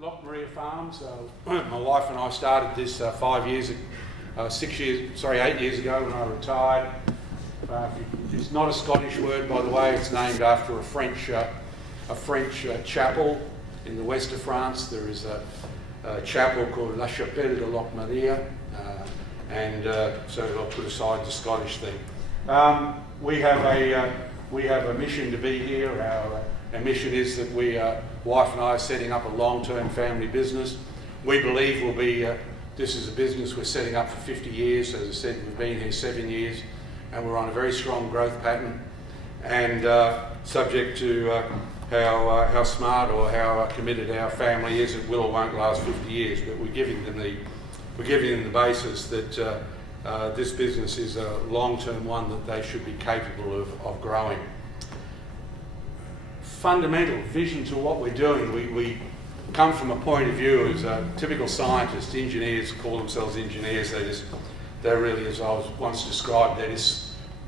Locmaria Farms. My wife and I started this 8 years ago when I retired. It's not a Scottish word, by the way. It's named after a French chapel in the west of France. There is a chapel called La Chapelle de Locmaria, so I'll put aside the Scottish thing. We have a mission to be here. Our mission is that wife and I are setting up a long-term family business. We believe this is a business we're setting up for 50 years. As I said, we've been here 7 years, and we're on a very strong growth pattern. And subject to how smart or how committed our family is, it will or won't last 50 years. But we're giving them the basis that this business is a long-term one that they should be capable of growing. Fundamental vision to what we're doing. We come from a point of view as typical scientists. Engineers call themselves engineers. They're really, as I was once described,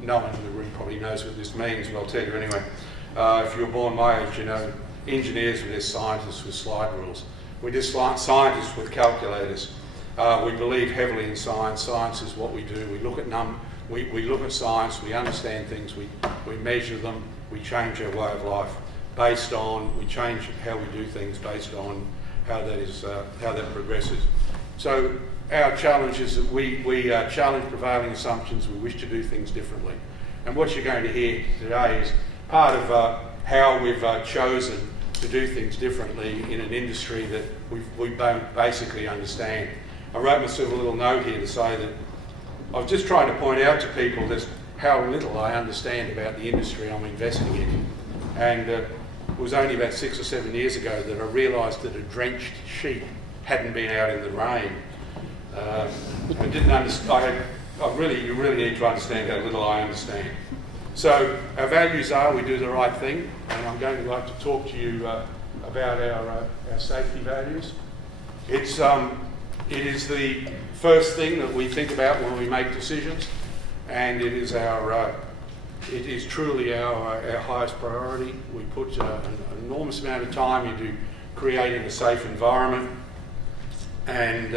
no one in the room probably knows what this means, but I'll tell you anyway. If you were born my age, you know, engineers were just scientists with slide rules. We're just scientists with calculators. We believe heavily in science. Science is what we do. We look at we look at science. We understand things. We measure them. We change our way of life we change how we do things based on how that progresses. So our challenge is that we challenge prevailing assumptions. We wish to do things differently. And what you're going to hear today is part of how we've chosen to do things differently in an industry that we don't basically understand. I wrote myself a little note here to say that I was just trying to point out to people just how little I understand about the industry I'm investing in. And it was only about 6 or 7 years ago that I realised that a drenched sheep hadn't been out in the rain. I didn't understand. You really need to understand how little I understand. So our values are we do the right thing, and I'm going to like to talk to you about our safety values. It is the first thing that we think about when we make decisions, and it is truly our highest priority. We put an enormous amount of time into creating a safe environment, and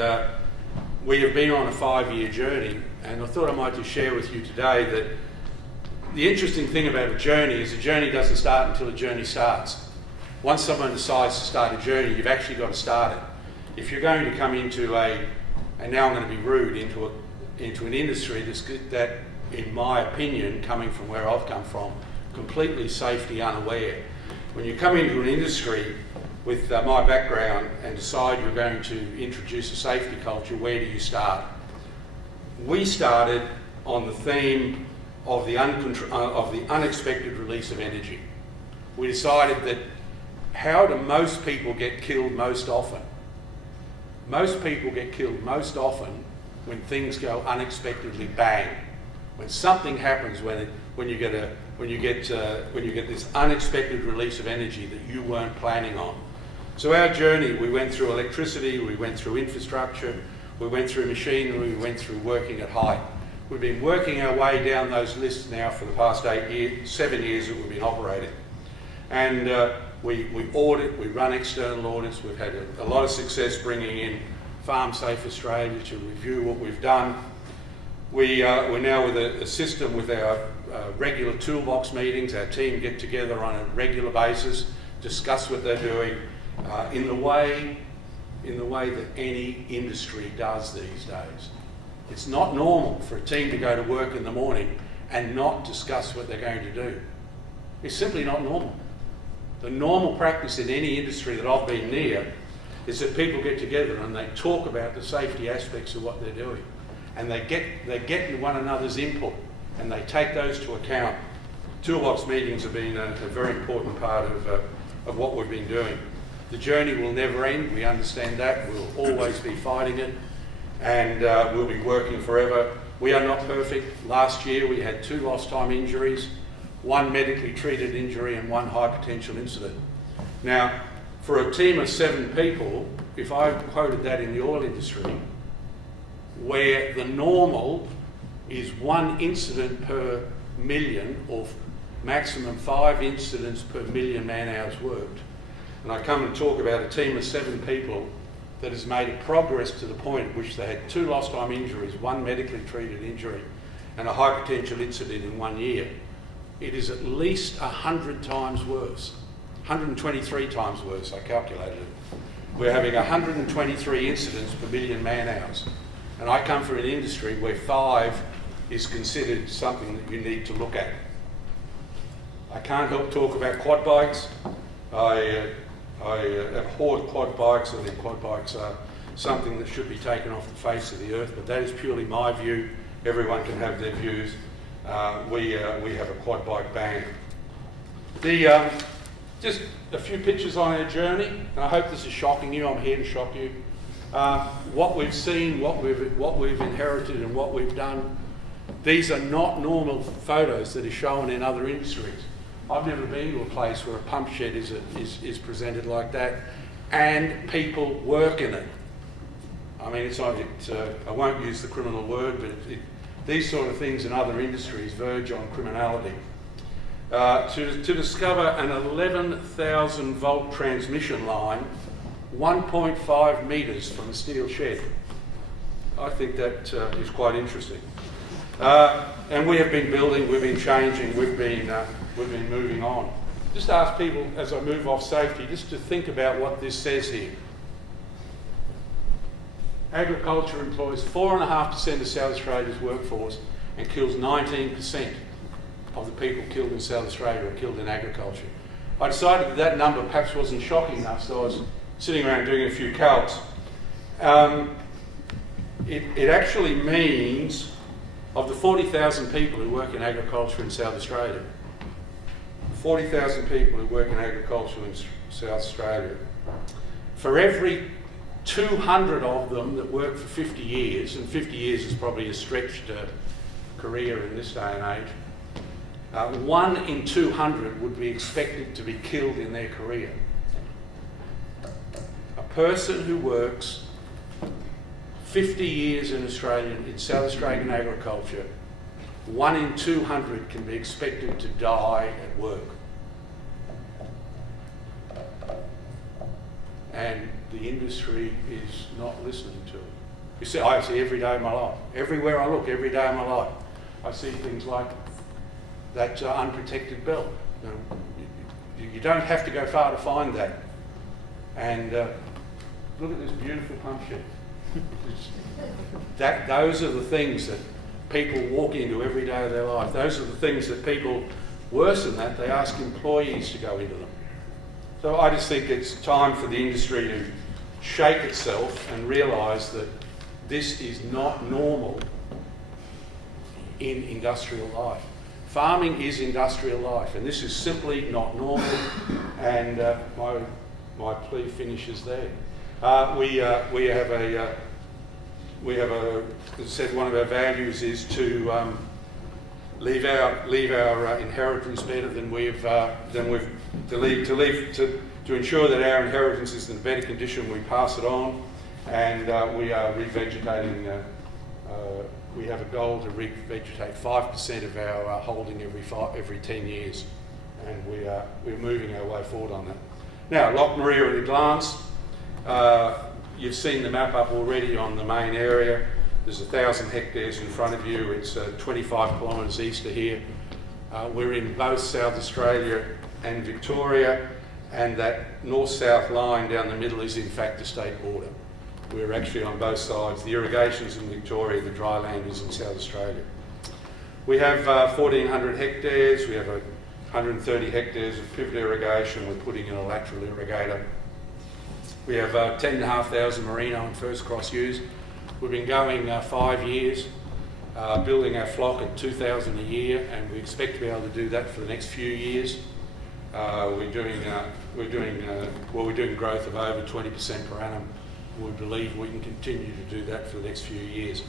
we have been on a 5-year journey, and I thought I might just share with you today that the interesting thing about a journey is a journey doesn't start until a journey starts. Once someone decides to start a journey, you've actually got to start it. If you're going to come into and now I'm going to be rude, into an industry that, in my opinion, coming from where I've come from, completely safety unaware. When you come into an industry with my background and decide you're going to introduce a safety culture, where do you start? We started on the theme of the unexpected release of energy. We decided that how do most people get killed most often? Most people get killed most often when things go unexpectedly bang. When something happens, when you get this unexpected release of energy that you weren't planning on. So our journey, we went through electricity, we went through infrastructure, we went through machinery, we went through working at height. We've been working our way down those lists now for the past 7 years that we've been operating. And we audit, we run external audits. We've had a lot of success bringing in Farm Safe Australia to review what we've done. We're now with a system with our regular toolbox meetings. Our team get together on a regular basis, discuss what they're doing in the way that any industry does these days. It's not normal for a team to go to work in the morning and not discuss what they're going to do. It's simply not normal. The normal practice in any industry that I've been near is that people get together and they talk about the safety aspects of what they're doing. And they get one another's input and they take those to account. Toolbox meetings have been a very important part of what we've been doing. The journey will never end, we understand that. We'll always be fighting it, and we'll be working forever. We are not perfect. Last year we had 2 lost time injuries, 1 medically treated injury and 1 high potential incident. Now, for a team of 7 people, if I quoted that in the oil industry, where the normal is 1 incident per million or maximum 5 incidents per million man hours worked, And I come and talk about a team of 7 people that has made a progress to the point at which they had 2 lost time injuries, 1 medically treated injury, and a high potential incident in 1 year. It is at least 100 times worse, 123 times worse, I calculated it. We're having 123 incidents per million man hours. And I come from an industry where 5 is considered something that you need to look at. I can't help talk about quad bikes. I abhor quad bikes. I think quad bikes are something that should be taken off the face of the earth, but that is purely my view. Everyone can have their views. We have a quad bike ban. Just a few pictures on our journey. And I hope this is shocking you. I'm here to shock you. What we've seen, what we've inherited, and what we've done. These are not normal photos that are shown in other industries. I've never been to a place where a pump shed is presented like that, and people work in it. I mean, I won't use the criminal word, but these sort of things in other industries verge on criminality. To discover an 11,000 volt transmission line 1.5 metres from a steel shed. I think that is quite interesting. And we have been building, we've been changing, we've been moving on. Just ask people, as I move off safety, just to think about what this says here. Agriculture employs 4.5% of South Australia's workforce and kills 19% of the people killed in South Australia are killed in agriculture. I decided that number perhaps wasn't shocking enough, so I was sitting around doing a few calcs. It actually means, of the 40,000 people who work in agriculture in South Australia, 40,000 people who work in agriculture in South Australia, for every 200 of them that work for 50 years, and 50 years is probably a stretched career in this day and age, 1 in 200 would be expected to be killed in their career. A person who works 50 years in South Australian agriculture, 1 in 200 can be expected to die at work. And the industry is not listening to it. You see, I see every day of my life. Everywhere I look, every day of my life, I see things like that unprotected belt. You don't have to go far to find that. And look at this beautiful pump shed. Those are the things that people walk into every day of their life. Those are the things that people, worse than that, they ask employees to go into them. So I just think it's time for the industry to shake itself and realise that this is not normal in industrial life. Farming is industrial life, and this is simply not normal, and my plea finishes there. We have a, as I said, one of our values is to leave our inheritance better than to ensure that our inheritance is in better condition. We pass it on, and we are revegetating. We have a goal to revegetate 5% of our holding every 10 years, and we're moving our way forward on that. Now, Locmaria at a glance. You've seen the map up already on the main area. There's 1,000 hectares in front of you. It's 25 kilometres east of here. We're in both South Australia and Victoria, and that north-south line down the middle is in fact the state border. We're actually on both sides. The irrigation's in Victoria, the dry land is in South Australia. We have 1,400 hectares. We have 130 hectares of pivot irrigation. We're putting in a lateral irrigator. We have 10,500 merino and first cross ewes. We've been going 5 years, building our flock at 2,000 a year, and we expect to be able to do that for the next few years. We're doing growth of over 20% per annum. We believe we can continue to do that for the next few years.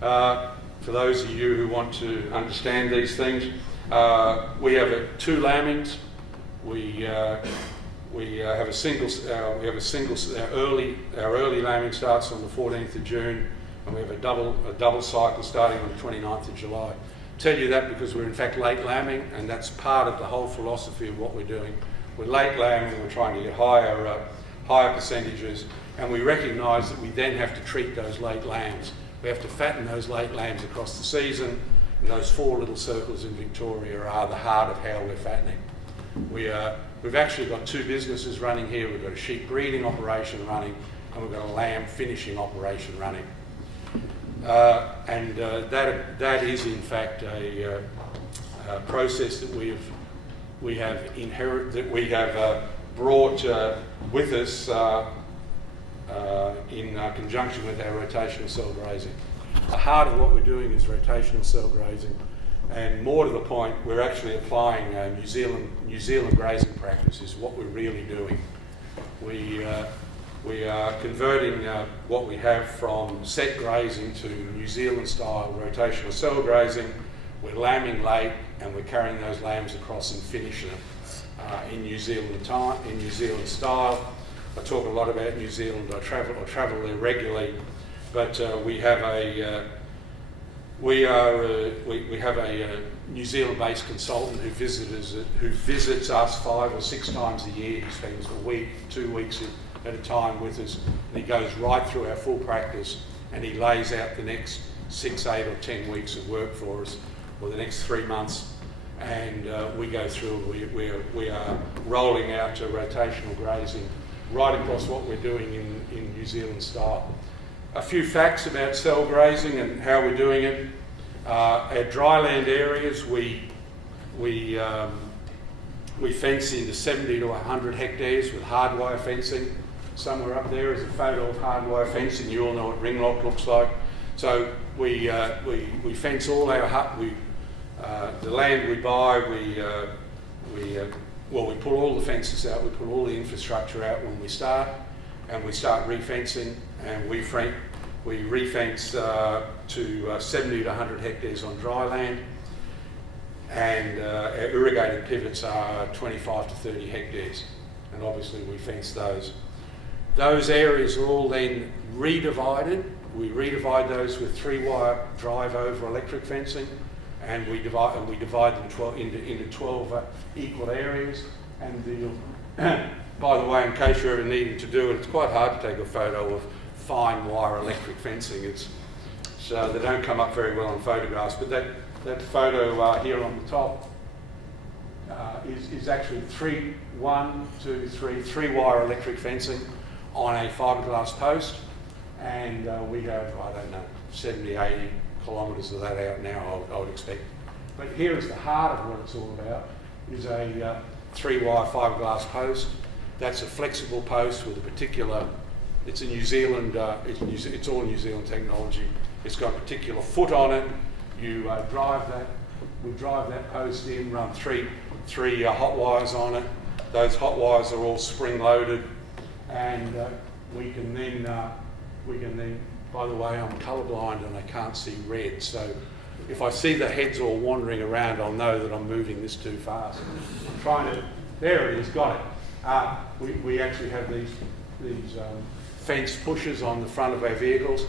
For those of you who want to understand these things, we have 2 lambings. We have a single. Our early lambing starts on the 14th of June, and we have a double cycle starting on the 29th of July. I tell you that because we're in fact late lambing, and that's part of the whole philosophy of what we're doing. we're late lambing, we're trying to get higher percentages, and we recognise that we then have to treat those late lambs. We have to fatten those late lambs across the season, and those 4 little circles in Victoria are the heart of how we're fattening. We've actually got 2 businesses running here. We've got a sheep breeding operation running, and we've got a lamb finishing operation running. That is in fact a process that we have inherited, that we have brought with us in conjunction with our rotational cell grazing. The heart of what we're doing is rotational cell grazing, and more to the point, we're actually applying New Zealand grazing practices. What we're really doing, we are converting what we have from set grazing to New Zealand style rotational cell grazing. We're lambing late, and we're carrying those lambs across and finishing them in New Zealand style. I talk a lot about New Zealand. I travel there regularly, but we have a New Zealand-based consultant who visits us 5 or 6 times a year. He spends a week, 2 weeks at a time with us, and he goes right through our full practice, and he lays out the next 6, 8 or 10 weeks of work for us, or the next 3 months, and we go through. We are rolling out to rotational grazing right across what we're doing in New Zealand style. A few facts about cell grazing and how we're doing it. Our dryland areas, we fence into 70 to 100 hectares with hardwire fencing. Somewhere up there is a photo of hardwire fencing. You all know what ring lock looks like. So we fence all our the land we buy. We pull all the fences out. We pull all the infrastructure out when we start, and we start refencing, and we refence to 70 to 100 hectares on dry land, and our irrigated pivots are 25 to 30 hectares, and obviously we fence those. Those areas are all then redivided. We redivide those with 3-wire drive-over electric fencing, and we divide them into 12 equal areas. And by the way, in case you're ever needing to do it, it's quite hard to take a photo of fine wire electric fencing. So they don't come up very well on photographs, but that photo here on the top is actually 3-wire electric fencing on a fiberglass post, and we have, I don't know, 70, 80 kilometres of that out now, I would expect. But here is the heart of what it's all about, is a 3-wire fiberglass post. That's a flexible post with a particular, it's a New Zealand, it's all New Zealand technology. It's got a particular foot on it. You we drive that post in, run three hot wires on it. Those hot wires are all spring loaded, and we can then, by the way, I'm colourblind and I can't see red, so if I see the heads all wandering around, I'll know that I'm moving this too fast. I'm trying to, there it is, got it. We actually have these fence pushers on the front of our vehicles,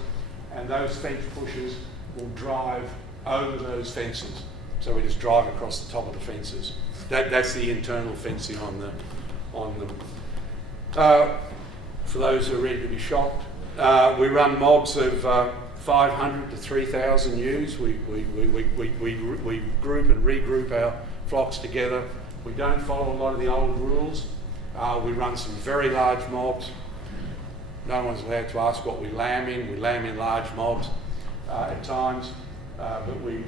and those fence pushers will drive over those fences. So we just drive across the top of the fences. That's the internal fencing on them. For those who are ready to be shocked, we run mobs of 500 to 3,000 ewes. We group and regroup our flocks together. We don't follow a lot of the old rules. We run some very large mobs. No one's allowed to ask what we lamb in. We lamb in large mobs at times, but we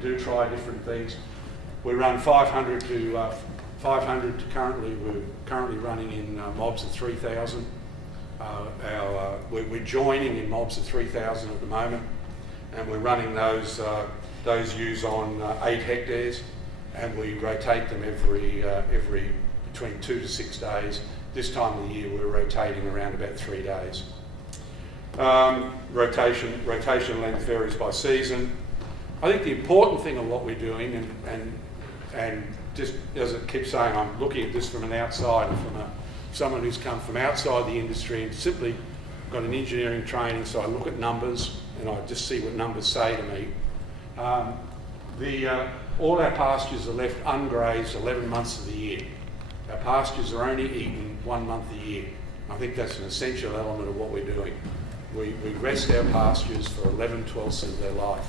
do try different things. We run 500 to we're currently running in mobs of 3,000. We're joining in mobs of 3,000 at the moment, and we're running those ewes on 8 hectares, and we rotate them every between 2 to 6 days. This time of the year we're rotating around about 3 days. Rotation length varies by season. I think the important thing of what we're doing, and just as it keeps saying, I'm looking at this from an outsider, from someone who's come from outside the industry and simply got an engineering training, so I look at numbers and I just see what numbers say to me. All our pastures are left ungrazed 11 months of the year. Our pastures are only eaten 1 month a year. I think that's an essential element of what we're doing. We rest our pastures for 11/12 of their life.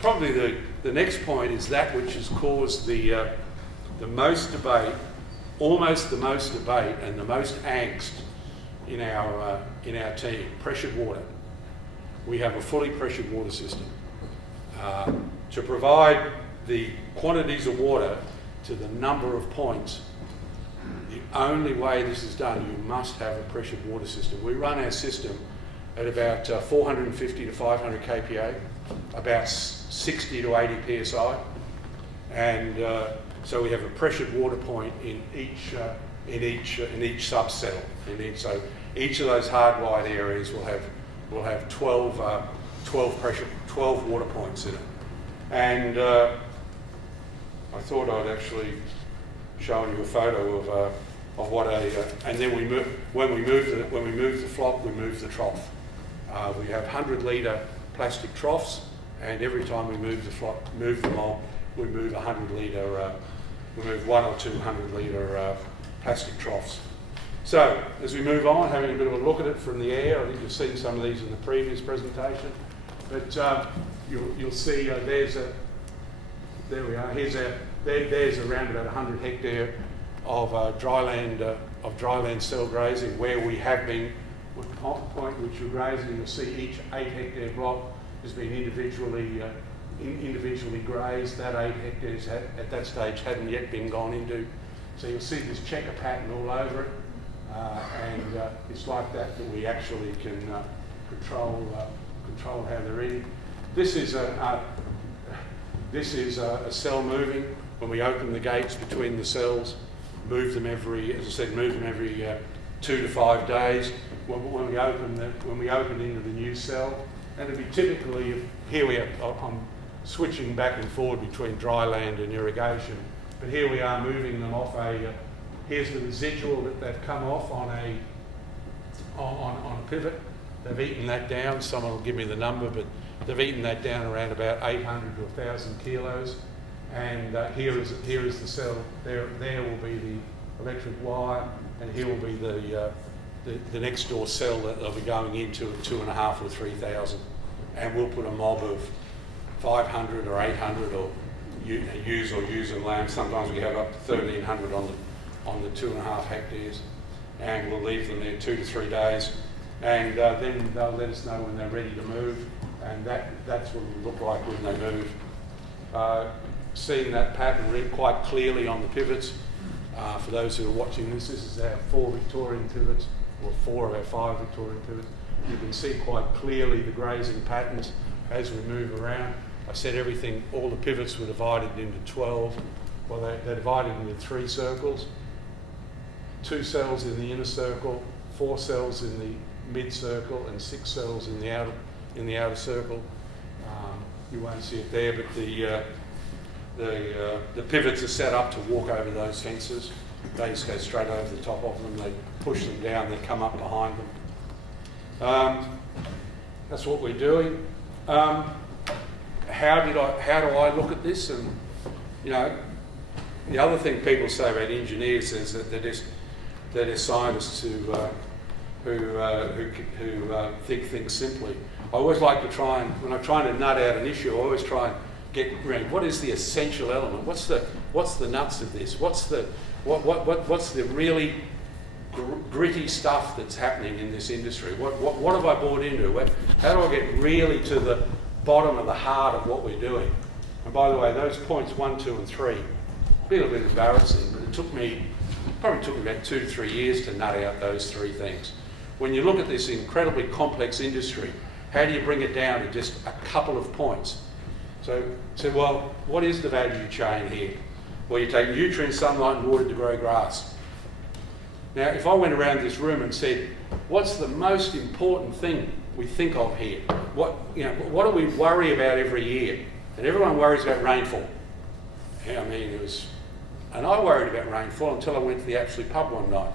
Probably the next point is that which has caused the most debate, almost the most debate and the most angst in our team, pressured water. We have a fully pressured water system. To provide the quantities of water to the number of points, the only way this is done, you must have a pressured water system. We run our system at about 450 to 500 kPa, about 60 to 80 psi, and so we have a pressured water point in each subcell. So each of those hardwired areas will have 12 water points in it. And I thought I'd actually show you a photo of what and then when we move the flock, we move the trough. We have 100-litre plastic troughs, and every time we move them on, we move 100-litre, we move 1 or 2 100-litre plastic troughs. So as we move on, having a bit of a look at it from the air, I think you've seen some of these in the previous presentation, but you'll see there we are. There's around about 100 hectare of dryland cell grazing where we have been. With the point which you're grazing, you'll see each 8 hectare block has been individually grazed. That 8 hectares at that stage hadn't yet been gone into. So you'll see this checker pattern all over it, and it's like that we actually can control how they're eating. This is a cell moving. When we open the gates between the cells, move them every 2 to 5 days. When we open into the new cell, and it'd be typically here I'm switching back and forward between dry land and irrigation, but here we are moving them off here's the residual that they've come off on a pivot. They've eaten that down. Someone will give me the number, but they've eaten that down around about 800 to 1,000 kilos. And here is the cell. There will be the electric wire, and here will be the next door cell that they'll be going into at 2,500 or 3,000. And we'll put a mob of 500 or 800 or ewes and lambs. Sometimes we have up to 1,300 on the 2.5 hectares, and we'll leave them there 2 to 3 days, and then they'll let us know when they're ready to move, and that's what it will look like when they move. Seeing that pattern quite clearly on the pivots. For those who are watching this is our 4 Victorian pivots, or 4 of our 5 Victorian pivots. You can see quite clearly the grazing patterns as we move around. I said all the pivots were divided into 12. Well, they're divided into 3 circles. 2 cells in the inner circle, 4 cells in the mid circle, and 6 cells in the outer circle. You won't see it there, but the pivots are set up to walk over those fences. They just go straight over the top of them. They push them down. They come up behind them. That's what we're doing. How do I look at this? And the other thing people say about engineers is that they're scientists who think things simply. I always like to try and, when I'm trying to nut out an issue, I always try and get around what is the essential element? What's the nuts of this? What's the really gritty stuff that's happening in this industry? What have I bought into? How do I get really to the bottom of the heart of what we're doing? And by the way, those points 1, 2, and 3, a little bit embarrassing, but it probably took me about 2 to 3 years to nut out those 3 things. When you look at this incredibly complex industry, how do you bring it down to just a couple of points? So well, what is the value chain here? Well, you take nutrients, sunlight, and water to grow grass. Now, if I went around this room and said, what's the most important thing we think of here? What do we worry about every year? And everyone worries about rainfall. Yeah, and I worried about rainfall until I went to the Absolute pub one night.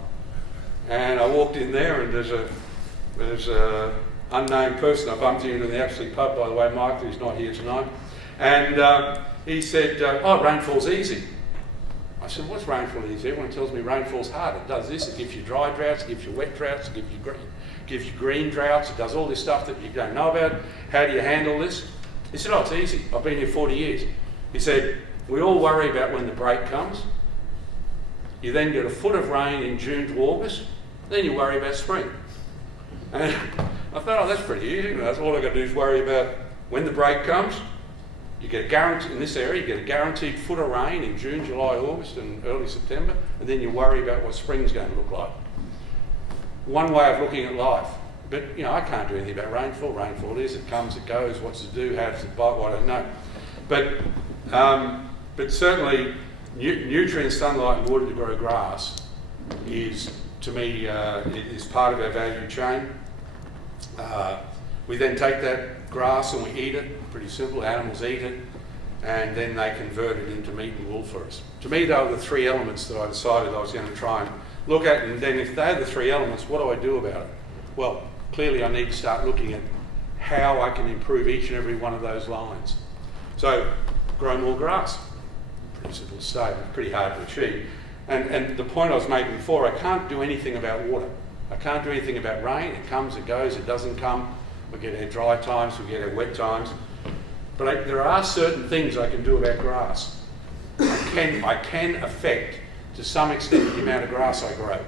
And I walked in there, and there's a unnamed person I bumped into in the Absolute pub, by the way, Mike, who's not here tonight. And he said, oh, rainfall's easy. I said, what's rainfall easy? Everyone tells me rainfall's hard. It does this, it gives you dry droughts, it gives you wet droughts, it gives you green droughts, it does all this stuff that you don't know about. How do you handle this? He said, oh, it's easy. I've been here 40 years. He said, we all worry about when the break comes. You then get a foot of rain in June to August, then you worry about spring. And I thought, oh, that's pretty easy. That's all I've got to do is worry about when the break comes. You get a guarantee in this area, you get a guaranteed foot of rain in June, July, August and early September, and then you worry about what spring's going to look like. One way of looking at life. But, you know, I can't do anything about rainfall. Rainfall is, it comes, it goes, what's it do, how does it bite, well, I don't know. But certainly, nutrients, sunlight and water to grow grass is, to me, is part of our value chain. We then take that grass and we eat it, pretty simple, animals eat it, and then they convert it into meat and wool for us. To me, they were the three elements that I decided I was going to try and look at, and then if they're the three elements, what do I do about it? Well, clearly I need to start looking at how I can improve each and every one of those lines. So, grow more grass. Pretty simple statement, pretty hard to achieve. And the point I was making before, I can't do anything about water. I can't do anything about rain. It comes, it goes, it doesn't come. We get our dry times, we get our wet times. But there are certain things I can do about grass. I can affect, to some extent, the amount of grass I grow.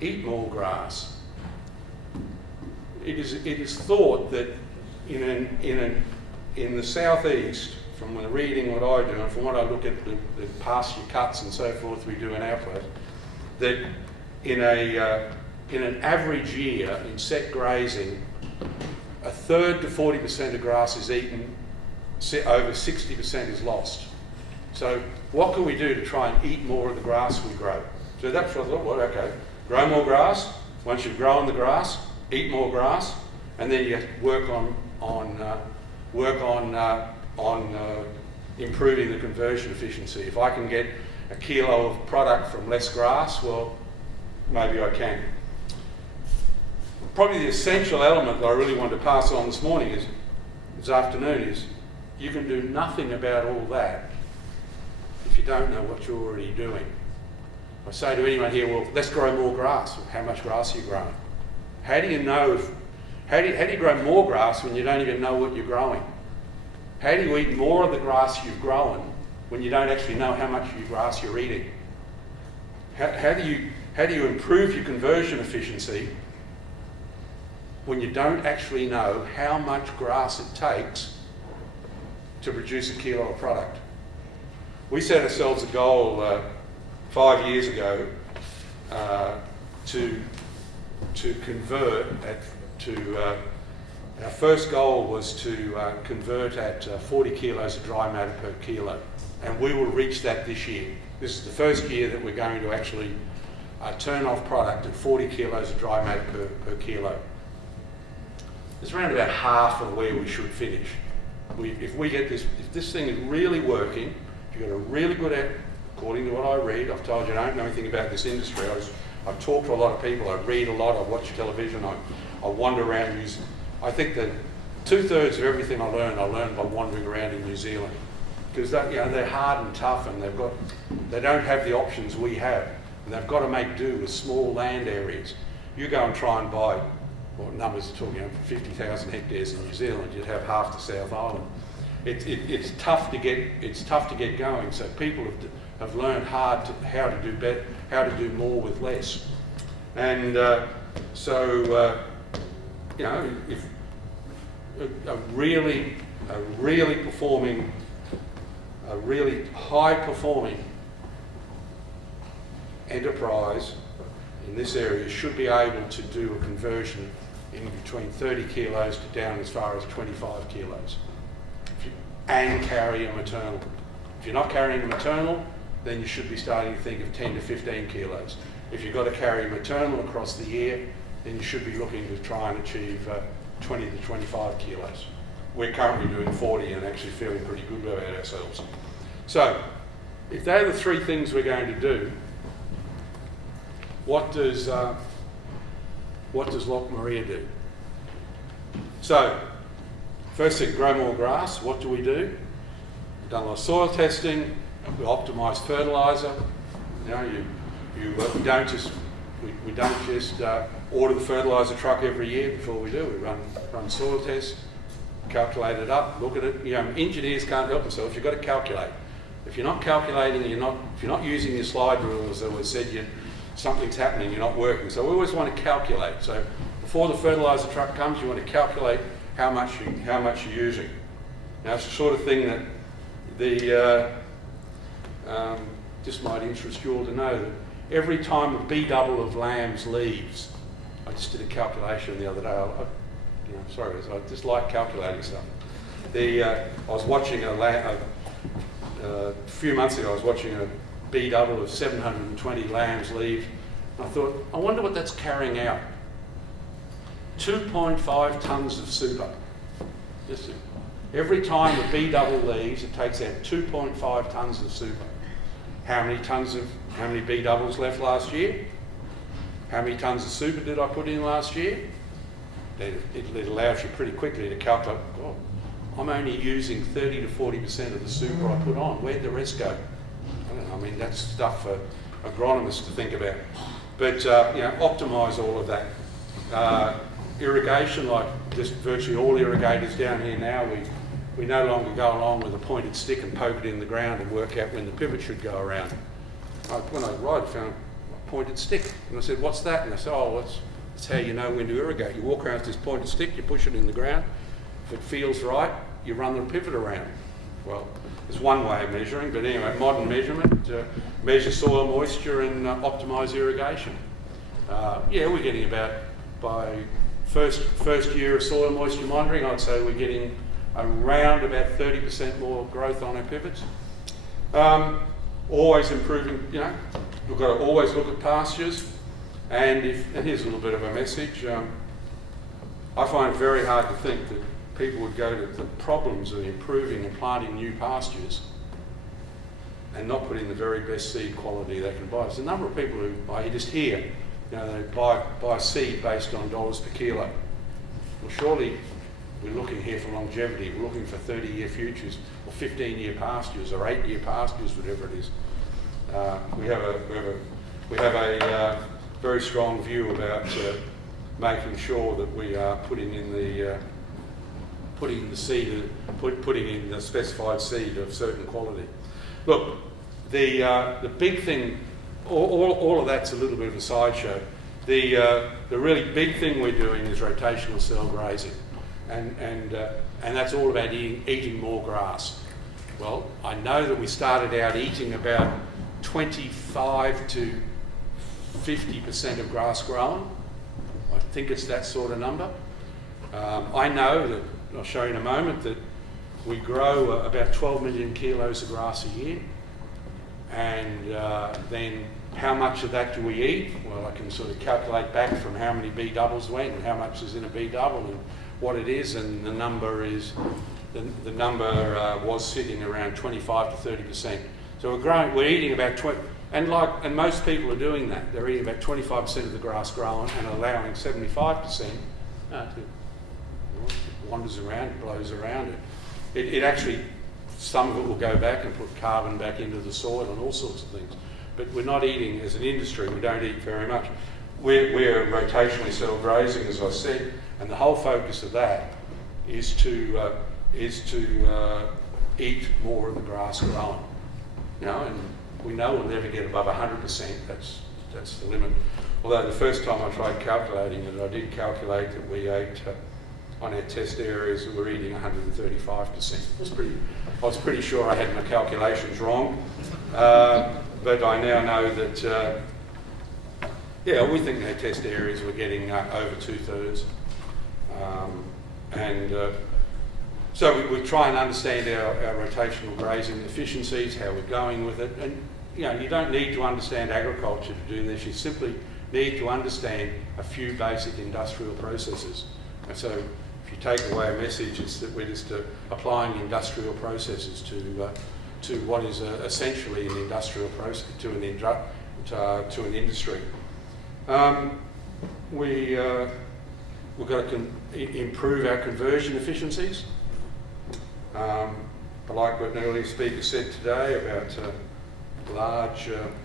Eat more grass. It is thought that in the southeast, from the reading what I do and from what I look at the pasture cuts and so forth we do in our place, that in an average year in set grazing, a third to 40% of grass is eaten, over 60% is lost. So what can we do to try and eat more of the grass we grow? So that's what I thought, well, okay, grow more grass. Once you've grown the grass, eat more grass, and then you work on improving the conversion efficiency. If I can get a kilo of product from less grass, well, maybe I can. Probably the essential element that I really wanted to pass on this afternoon is you can do nothing about all that if you don't know what you're already doing. I say to anyone here, well, let's grow more grass. How much grass are you growing? How do you know how do you grow more grass when you don't even know what you're growing? How do you eat more of the grass you've grown when you don't actually know how much grass you're eating? How do you improve your conversion efficiency when you don't actually know how much grass it takes to produce a kilo of product? We set ourselves a goal 5 years ago to convert our first goal was to convert at 40 kilos of dry matter per kilo, and we will reach that this year. This is the first year that we're going to actually turn off product at 40 kilos of dry matter per kilo. It's around about half of where we should finish. If this thing is really working, if you've got a really good, according to what I read, I've told you I don't know anything about this industry. I've talked to a lot of people, I read a lot, I watch television, I wander around. I think that 2/3 of everything I learn by wandering around in New Zealand, because they're hard and tough, and they don't have the options we have, and they've got to make do with small land areas. You go and try and buy, what numbers are talking about, 50,000 hectares in New Zealand, you'd have half the South Island. It's tough to get going. So people have learned how to do better, how to do more with less, and if a really high performing enterprise in this area should be able to do a conversion in between 30 kilos to down as far as 25 kilos and carry a maternal. If you're not carrying a maternal, then you should be starting to think of 10 to 15 kilos. If you've got to carry a maternal across the year, then you should be looking to try and achieve 20 to 25 kilos. We're currently doing 40 and actually feeling pretty good about ourselves. So, if they're the three things we're going to do, what does Locmaria do? So, First thing, grow more grass. What do? We've done a lot of soil testing. We optimise fertiliser. You know, we don't just order the fertiliser truck every year. Before we do, we run soil tests, calculate it up, look at it. You know, engineers can't help themselves. You've got to calculate. If you're not calculating, if you're not using your slide rules that was said, something's happening. You're not working. So we always want to calculate. So before the fertiliser truck comes, you want to calculate how much you're using. Now it's the sort of thing that just might interest you all to know that every time a bee double of lambs leaves, I just did a calculation the other day. I just like calculating stuff. I was watching a few months ago. I was watching a bee double of 720 lambs leave. I thought, I wonder what that's carrying out. 2.5 tonnes of super. Yes, every time a bee double leaves, it takes out 2.5 tonnes of super. How many bee doubles left last year? How many tonnes of super did I put in last year? It allows you pretty quickly to calculate, oh, I'm only using 30 to 40% of the super I put on. Where'd the rest go? I mean, that's stuff for agronomists to think about. But, optimise all of that. Irrigation, like just virtually all irrigators down here now, we no longer go along with a pointed stick and poke it in the ground and work out when the pivot should go around. When I found a pointed stick, and I said, what's that? And I said, oh, that's how you know when to irrigate. You walk around with this pointed stick, you push it in the ground. If it feels right, you run the pivot around. Well, there's one way of measuring, but anyway, modern measurement, measure soil moisture and optimise irrigation. We're getting about, by first year of soil moisture monitoring, I'd say we're getting around about 30% more growth on our pivots. Always improving, we've got to always look at pastures. And here's a little bit of a message. I find it very hard to think that people would go to the problems of improving and planting new pastures and not put in the very best seed quality they can buy. There's a number of people who I just hear, they buy seed based on dollars per kilo. Well, surely we're looking here for longevity. We're looking for 30-year futures or 15-year pastures or 8-year pastures, whatever it is. We have a very strong view about making sure that we are putting in the specified seed of certain quality. Look, the big thing, all of that's a little bit of a sideshow. The really big thing we're doing is rotational cell grazing, and that's all about eating more grass. Well, I know that we started out eating about 25 to 50% of grass grown. I think it's that sort of number. I know that, I'll show you in a moment, that we grow about 12 million kilos of grass a year. And then how much of that do we eat? Well, I can sort of calculate back from how many bee doubles went and how much is in a bee double and what it is, and the number is, the number was sitting around 25 to 30%. So we're eating about 20, and most people are doing that. They're eating about 25% of the grass grown and allowing 75% wanders around, blows around it. It actually, some of it will go back and put carbon back into the soil and all sorts of things. But we're not eating, as an industry, we don't eat very much. We're rotationally cell grazing, as I said, and the whole focus of that is to eat more of the grass grown. And we know we'll never get above 100%. That's the limit. Although the first time I tried calculating it, I did calculate that we ate on our test areas, we were eating 135%. I was pretty sure I had my calculations wrong, but I now know that we think our test areas were getting over 2/3, so we try and understand our rotational grazing efficiencies, how we're going with it, and you don't need to understand agriculture to do this. You simply need to understand a few basic industrial processes. And so if you take away a message, it's that we're just applying industrial processes to what is essentially an industrial process, to an industry. We've got to improve our conversion efficiencies. But like what an earlier speaker said today about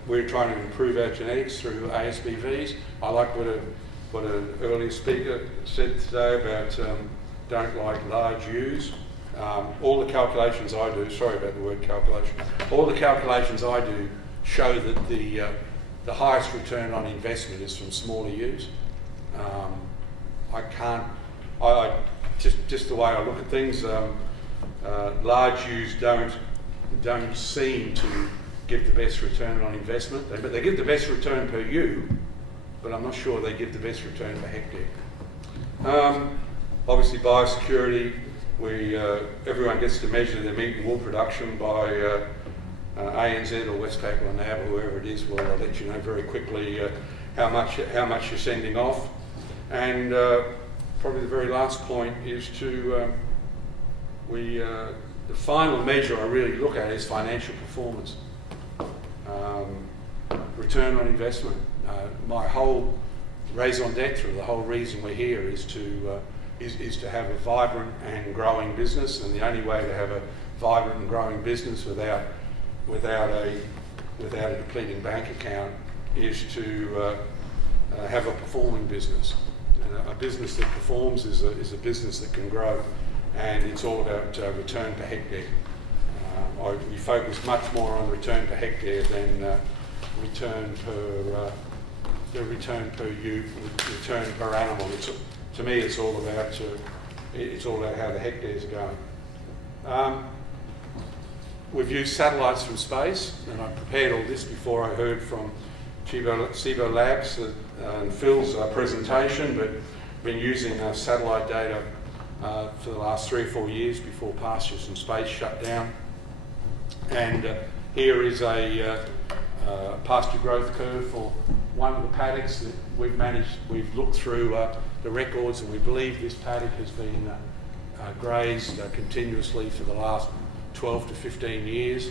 we're trying to improve our genetics through ASBVs. I like what an earlier speaker said today about don't like large U's. All the calculations I do, sorry about the word calculation, all the calculations I do show that the highest return on investment is from smaller U's. Just the way I look at things, large U's don't seem to give the best return on investment. They give the best return per U, but I'm not sure they give the best return per hectare. Obviously biosecurity, everyone gets to measure their meat and wool production by ANZ or Westpac or NAB or whoever it is. Well, I'll let you know very quickly how much you're sending off. And probably the very last point is the final measure I really look at is financial performance. Return on investment. My whole raison d'etre, the whole reason we're here is to have a vibrant and growing business, and the only way to have a vibrant and growing business without a depleting bank account is to have a performing business. And a business that performs is a business that can grow, and it's all about return per hectare. We focus much more on return per hectare than return per U, return per animal. To me, it's all about how the hectares are going. We've used satellites from space, and I prepared all this before I heard from Cibo Labs and Phil's presentation, but been using satellite data for the last 3 or 4 years before Pasture from space shut down. And here is a pasture growth curve for one of the paddocks that we've looked through the records, and we believe this paddock has been grazed continuously for the last 12 to 15 years.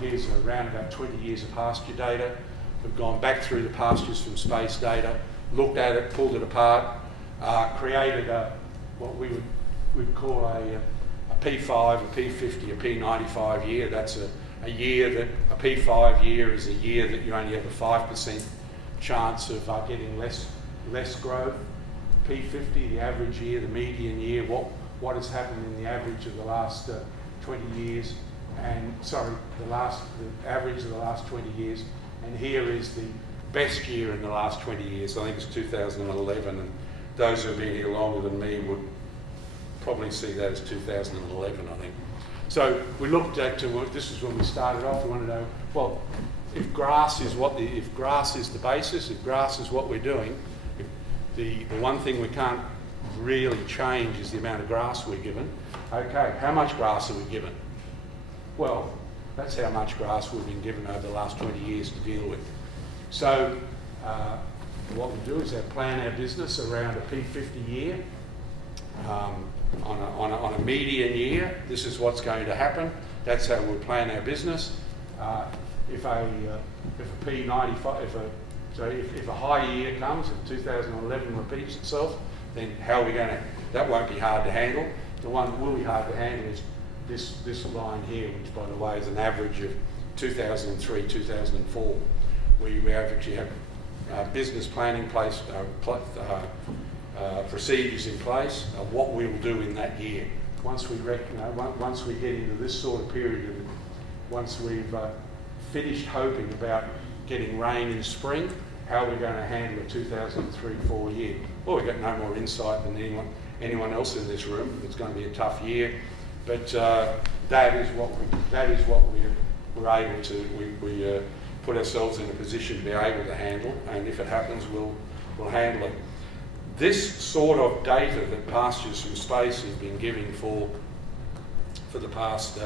Here's around about 20 years of pasture data. We've gone back through the pastures from space data, looked at it, pulled it apart, created what we would call a P5, a P50, a P95 year. That's a year that a P5 year is a year that you only have a 5% chance of getting less growth. P50, the average year, the median year, what has happened in the average of the last 20 years, and the average of the last 20 years. And here is the best year in the last 20 years. I think it's 2011, and those who have been here longer than me would probably see that as 2011, I think. So we looked at, this is when we started off, we want to know, well, if grass is the basis, if grass is what we're doing, the one thing we can't really change is the amount of grass we're given. Okay, how much grass are we given? Well, that's how much grass we've been given over the last 20 years to deal with. So what we do is plan our business around a P50 year. On a median year, this is what's going to happen. That's how we'll plan our business. If a P95, if a high year comes and 2011 repeats itself, then how are we going to? That won't be hard to handle. The one that will be hard to handle is this line here, which, by the way, is an average of 2003, 2004. We actually have business planning place, procedures in place of what we will do in that year. Once we get into this sort of period, once we've finished hoping about getting rain in spring, how are we going to handle a 2003-4 year? Well, we've got no more insight than anyone else in this room. It's going to be a tough year, but that is what we're able to. We put ourselves in a position to be able to handle, and if it happens, we'll handle it. This sort of data that Pastures from Space has been giving for the past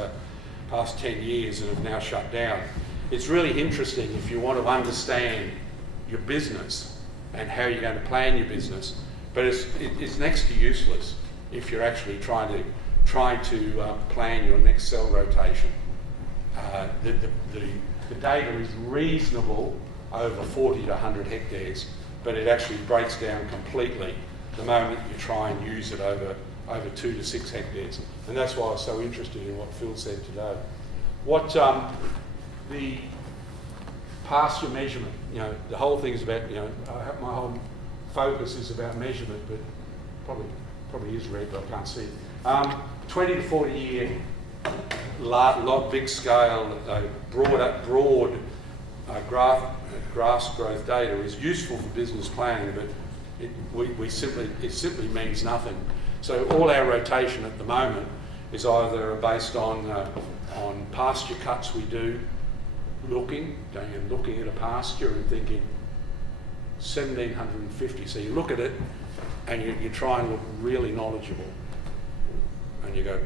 10 years and have now shut down, it's really interesting if you want to understand your business and how you're going to plan your business, but it's next to useless if you're actually trying to plan your next cell rotation. The data is reasonable over 40 to 100 hectares, but it actually breaks down completely the moment you try and use it over 2 to 6 hectares. And that's why I was so interested in what Phil said today. What the pasture measurement, the whole thing is about, my whole focus is about measurement, but probably is red, but I can't see it. 20 to 40 year, big scale, broad grass growth data is useful for business planning, but it simply means nothing. So all our rotation at the moment is either based on pasture cuts we do, going and looking at a pasture and thinking 1,750. So you look at it and you try and look really knowledgeable, and you go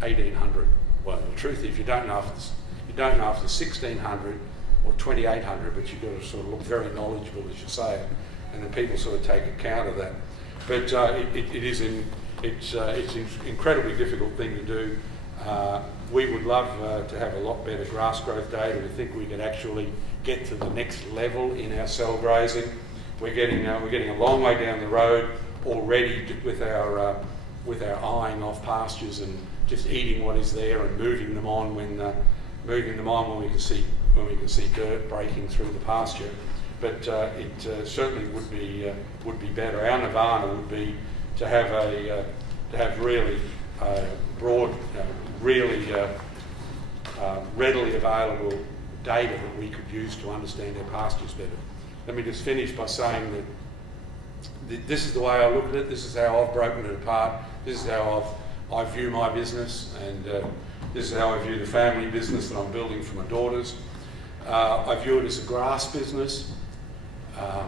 1,800. Well, the truth is you don't know if it's 1,600 or 2,800, but you've got to sort of look very knowledgeable as you say it, and then people sort of take account of that. But it's an incredibly difficult thing to do. We would love to have a lot better grass growth data. We think we could actually get to the next level in our cell grazing. We're getting a long way down the road already with our eyeing off pastures and just eating what is there and moving them on when we can see dirt breaking through the pasture. But it certainly would be better. Our nirvana would be to have really broad, really readily available data that we could use to understand our pastures better. Let me just finish by saying that this is the way I look at it. This is how I've broken it apart. This is how I view my business, and this is how I view the family business that I'm building for my daughters. I view it as a grass business. I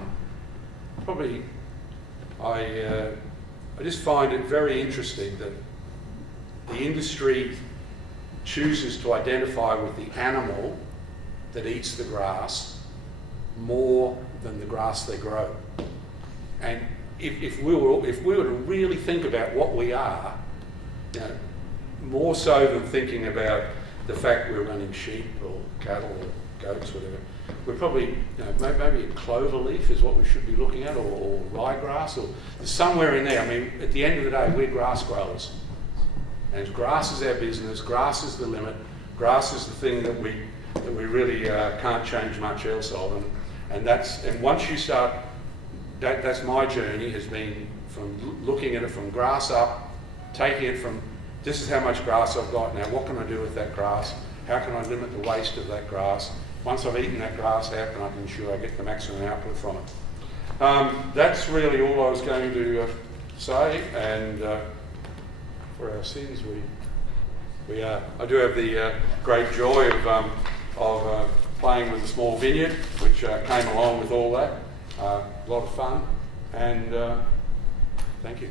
just find it very interesting that the industry chooses to identify with the animal that eats the grass more than the grass they grow. And if we were to really think about what we are, more so than thinking about the fact we're running sheep or cattle or goats, whatever, we're probably, maybe a clover leaf is what we should be looking at, or ryegrass, or somewhere in there. I mean, at the end of the day, we're grass growers. And grass is our business, grass is the limit, grass is the thing that we really can't change much else of. And once you start, that's my journey, has been from looking at it from grass up, taking it from, this is how much grass I've got now, what can I do with that grass? How can I limit the waste of that grass? Once I've eaten that grass, how can I ensure I get the maximum output from it? That's really all I was going to say, and for our sins, I do have the great joy of playing with a small vineyard, which came along with all that. A lot of fun, and thank you.